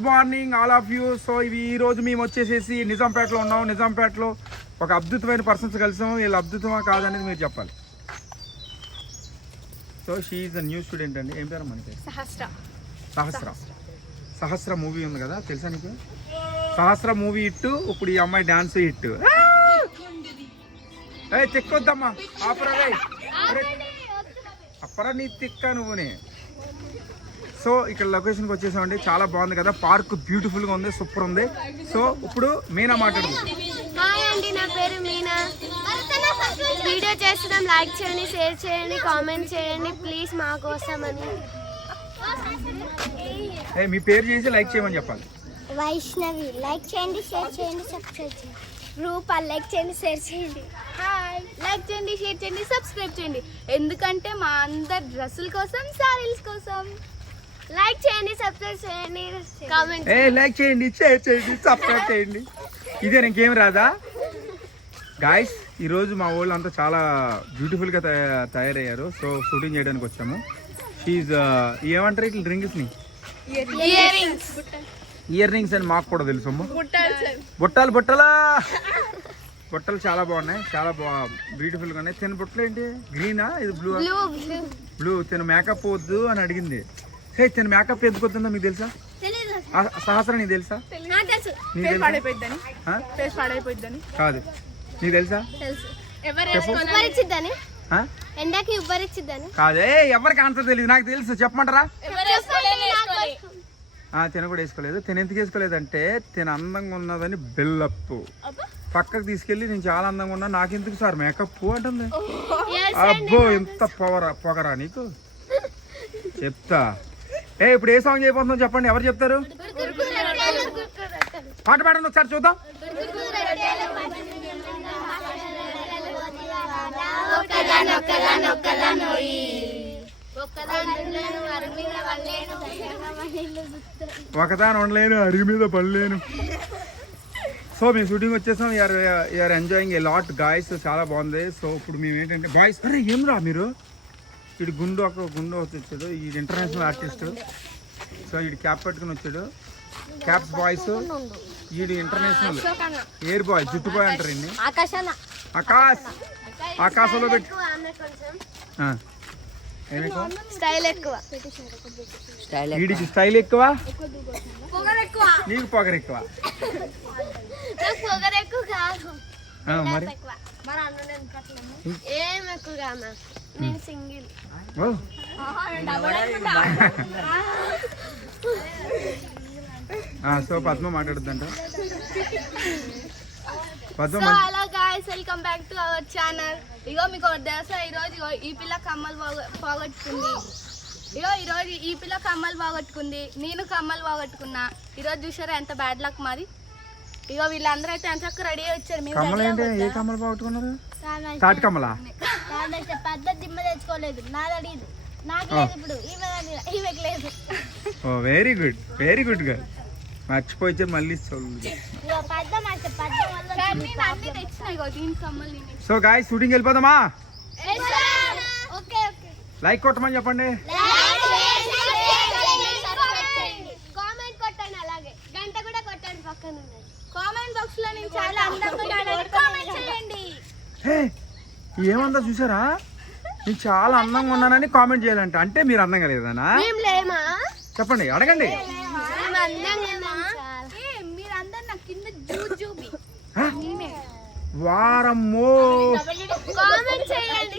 Good morning all of you. So ఈ రోజు మేము వచ్చేసేసి నిజాంపేటలో ఉన్నాం. నిజాంపేటలో ఒక అద్భుతమైన పర్సన్స్ కలిసాం. వీళ్ళు అద్భుతమా కాదనేది మీరు చెప్పాలి. So she is a new student అండి. ఏం పేరు మనకి? సహస్ర మూవీ ఉంది కదా, తెలుసా నీకు? సహస్ర మూవీ హిట్. ఇప్పుడు ఈ అమ్మాయి డాన్స్ హిట్. చెక్కొద్దమ్మా, అప్పరా నీ తిక్క నువ్వునే. సో ఇక్కడ లొకేషన్కి వచ్చేసామండి. చాలా బాగుంది కదా, పార్క్ బ్యూటిఫుల్గా ఉంది, సూపర్ ఉంది. సో ఇప్పుడు మీనా మాట్లాడుతుంది. హాయ్ అండి, నా పేరు మీనా. వీడియో చేస్తున్నాం, లైక్ చేయండి, షేర్ చేయండి, కామెంట్ చేయండి ప్లీజ్ మా కోసం అని. మీ పేరు చేసి లైక్ చేయమని చెప్పాలి. వైష్ణవి, లైక్ చేయండి, షేర్ చేయండి, సబ్స్క్రైబ్ చేయండి. రూపా, లైక్ చేయండి, షేర్ చేయండి. హాయ్, లైక్ చేయండి, షేర్ చేయండి, సబ్స్క్రైబ్ చేయండి. ఎందుకంటే మా అందరి డ్రెస్సుల కోసం, శారీస్ కోసం లైక్ చేయండి, సబ్స్క్రైబ్ చేయండి, కామెంట్ లైక్ చేయండి, షేర్ చేయండి, సబ్స్క్రైబ్ చేయండి. ఇదే ఇంకేం రాదా గాయస్? ఈరోజు మా వాళ్ళు అంతా చాలా బ్యూటిఫుల్గా తయారయ్యారు. సో షూటింగ్ చేయడానికి వచ్చాము. షీజ్ ఏమంటారు ఇట్లా రింగ్స్ని? ఇయర్ రింగ్స్ అని మాకు కూడా తెలుసు. బుట్టలు బుట్టలు చాలా బాగున్నాయి, చాలా బ్యూటిఫుల్గా ఉన్నాయి. తిన బుట్టలు ఏంటి, గ్రీనా ఇది బ్లూ? తిన మేకప్ వద్దు అని అడిగింది. తిన మేకప్ ఎందుకు వద్తుందో మీకు తెలుసా? సహస్ర నీకు తెలుసా? కాదు, నీకు తెలుసా? ఎండకి ఉబ్బరిచ్చిద్దని కాదే, ఎవరికి ఆన్సర్ తెలియదు, నాకు తెలుసు. చెప్పమంటారా? తిన కూడా వేసుకోలేదు. తిన ఎందుకు వేసుకోలేదు అంటే తిన అందంగా ఉన్నదని బిల్డప్ పక్కకు తీసుకెళ్ళి నేను చాలా అందంగా ఉన్నా, నాకెందుకు సార్ మేకప్ అంటుంది. అబ్బో, ఎంత పొగరా నీకు. చెప్తా. ఇప్పుడు ఏ సాంగ్ చేయబోతుందో చెప్పండి, ఎవరు చెప్తారు? పాట పాడండి ఒకసారి చూద్దాం. ఒకదాని ఉండలేను, అరుగు మీద పడలేను. సో మేము షూటింగ్ వచ్చేసాం. You're enjoying a lot guys, చాలా బాగుంది. సో ఇప్పుడు మేము ఏంటంటే బాయ్స్, అరే ఏం రా మీరు, వీడు గుండు వచ్చాడు, ఈ ఇంటర్నేషనల్ ఆర్టిస్ట్. సో వీడు క్యాప్ పెట్టుకుని వచ్చాడు. క్యాప్స్ బాయ్స్, వీడు ఇంటర్నేషనల్ ఎయిర్ బాయ్, జుట్టు బాయ్ అంటారు ఇన్ని. ఆకాశంలో పెట్టి వీడికి స్టైల్ ఎక్కువ, నీకు పొగరు ఎక్కువ. మరి ఏం ఎక్కువ నేను సింగిల్. సో పద్మ మాట్లాడుద్దంట. Hello guys, welcome back to our channel. ఇగో మీకు తెలుసా, ఈరోజు ఈ పిల్ల కమ్మలు పోగొట్టుకుంది. ఈరోజు ఈ పిల్ల కమ్మలు పోగొట్టుకుంది, నేను కమ్మలు పోగొట్టుకున్నా. ఈరోజు చూసారా ఎంత బ్యాడ్ లక్ మాది. ఇగో వీళ్ళందరూ అయితే ఎంత రెడీ అయ్యి వచ్చారు. ఏ కమ్మలు పోగొట్టుకున్నారు? తాటి కమ్మలా? పెద్ద దిమ్మ తెచ్చుకోలేదు, నాది అడిగింది, నాకు లేదు. ఇప్పుడు ఈమెకి లేదు. ఓ వెరీ గుడ్, వెరీ గుడ్ గా మర్చిపోయి మళ్ళీ. సో గాయ్స్ షూటింగ్ వెళ్ళిపోదామా? లైక్ కొట్టమని చెప్పండి. కామెంట్ కొట్టండి, అలాగే గంట కూడా కొట్టండి పక్కన. కామెంట్ బాక్స్ లో నేను చాలా అందంగా కామెంట్ చేయండి. ఏమందా చూసారా, నేను చాలా అందంగా ఉన్నానని కామెంట్ చేయాలంట. అంటే మీరు అందంగా లేదనా చెప్పండి, అడగండి. కామెంట్ చేయండి,